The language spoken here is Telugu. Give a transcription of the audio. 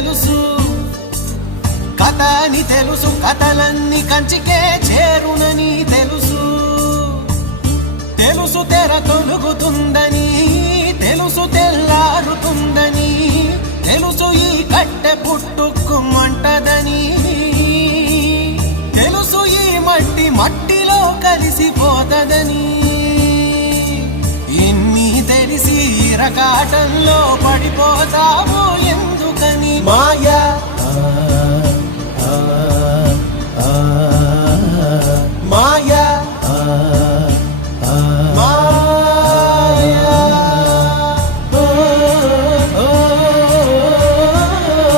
తెలుసు, కథ అని తెలుసు, కథలన్నీ కంచికే చేరునని తెలుసు. తెలుసు తెర తొలుగుతుందని, తెలుసు తెల్లారుతుందని, తెలుసు ఈ కట్టె పుట్టుకుమంటదని, తెలుసు ఈ మట్టి మట్టిలో కలిసిపోతదని. ఇన్ని తెలిసి ఇరకాటంలో పడిపోతావు ఎందుకని? మాయా